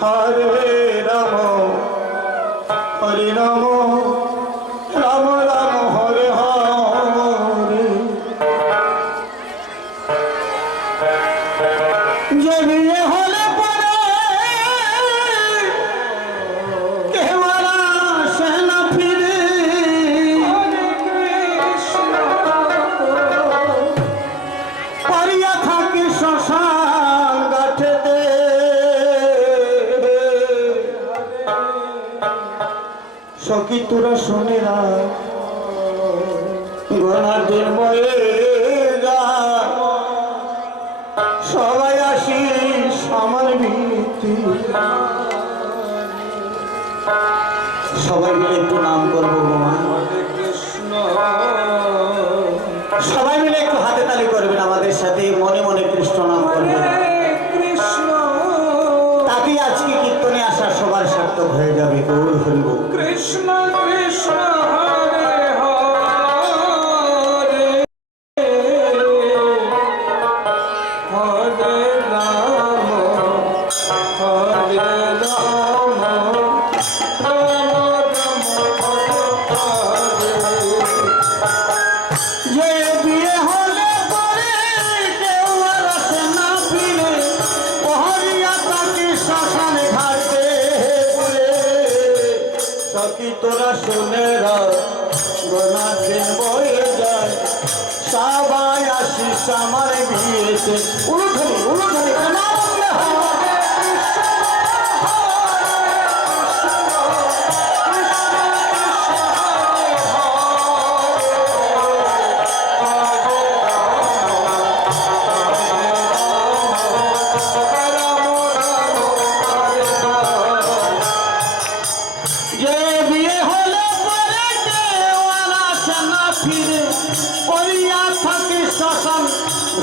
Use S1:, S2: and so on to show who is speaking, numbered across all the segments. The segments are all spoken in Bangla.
S1: Hare Namo Hare Namo সখী তোরা শোনে না। ঘনাদের বয়ে সবাই আসি আমার ভিত্তি সবাই মিলে একটু নাম করব মা। সবাই konuşma শুনেরা গোনা দিন বয়ে যায়। সবাই আসিস আমার বিয়েতে। উড়ুধারি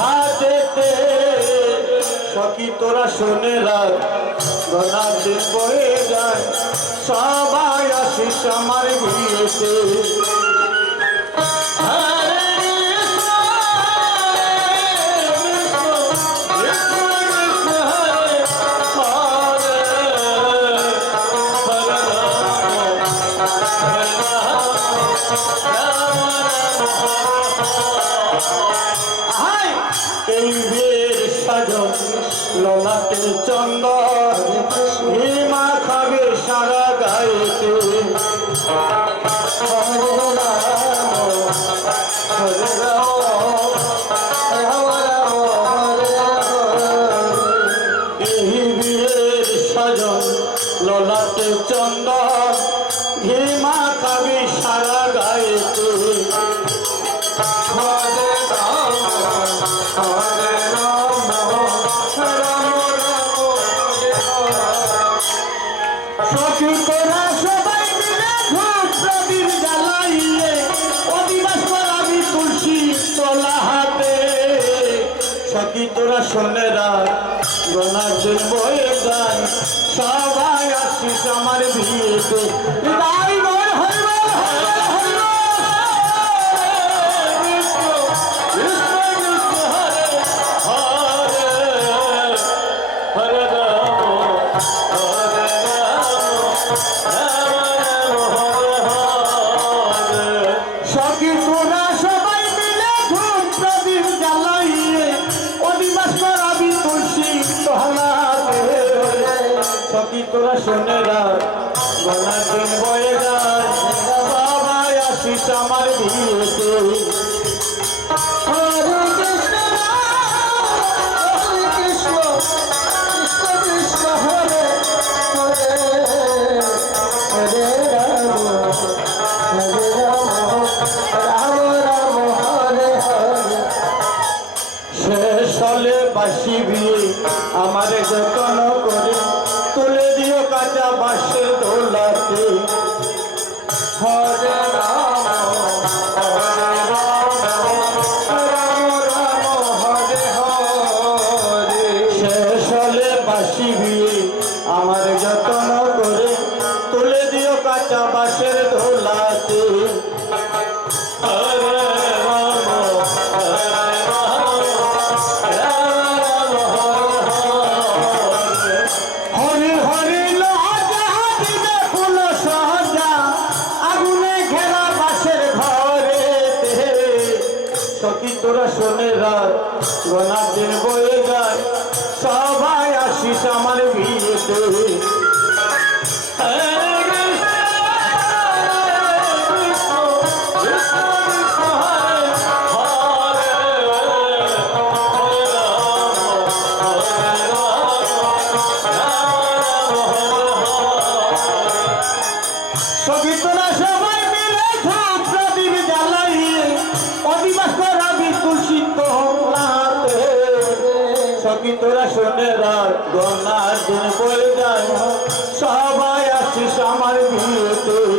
S1: হাতেতে সখী তোরা শোনে রাত গনাতে বয়ে যায় সবাই আসিস আমার বিয়েতে। লোলাতে চন্দ হিমা খাবে সারা গাইতে সজন লোলাতে চন্দ হিমা খাবে সারা গাইতে তোরা শোনে রাত। গোনা বয়ে গান সবাই আসিস আমার বিয়েতে তাই গোল হইবে হরে রাম হরে রাম। শুনে রাখ গলা বয়ে রাখ বাবা আসিস আমার বিয়েতে। সখী তোরা শোনে রাত গোনার দিন বয়ে যায়। সবাই আসিস আমার বিয়েতে। হ্যাঁ। কি তোরা শোনে রাত সবাই আসিস আমার দিয়ে তুই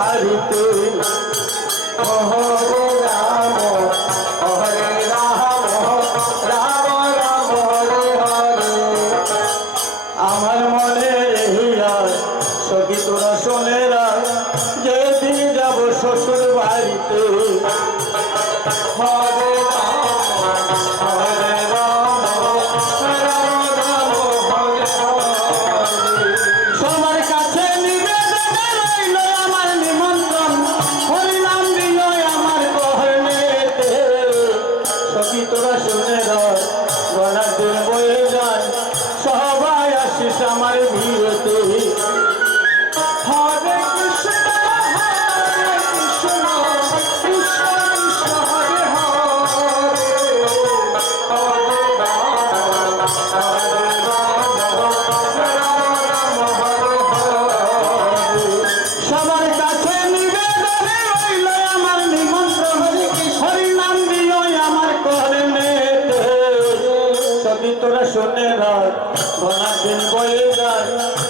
S1: বাড়িতে। হরে রাম হরে রাম রাম রাম, হরে হরে। আমার মনে আর সখী তোরা শোনে যেদিন যাব শ্বশুর বাড়িতে শুনে রাত বনা দিন বয়ে যায়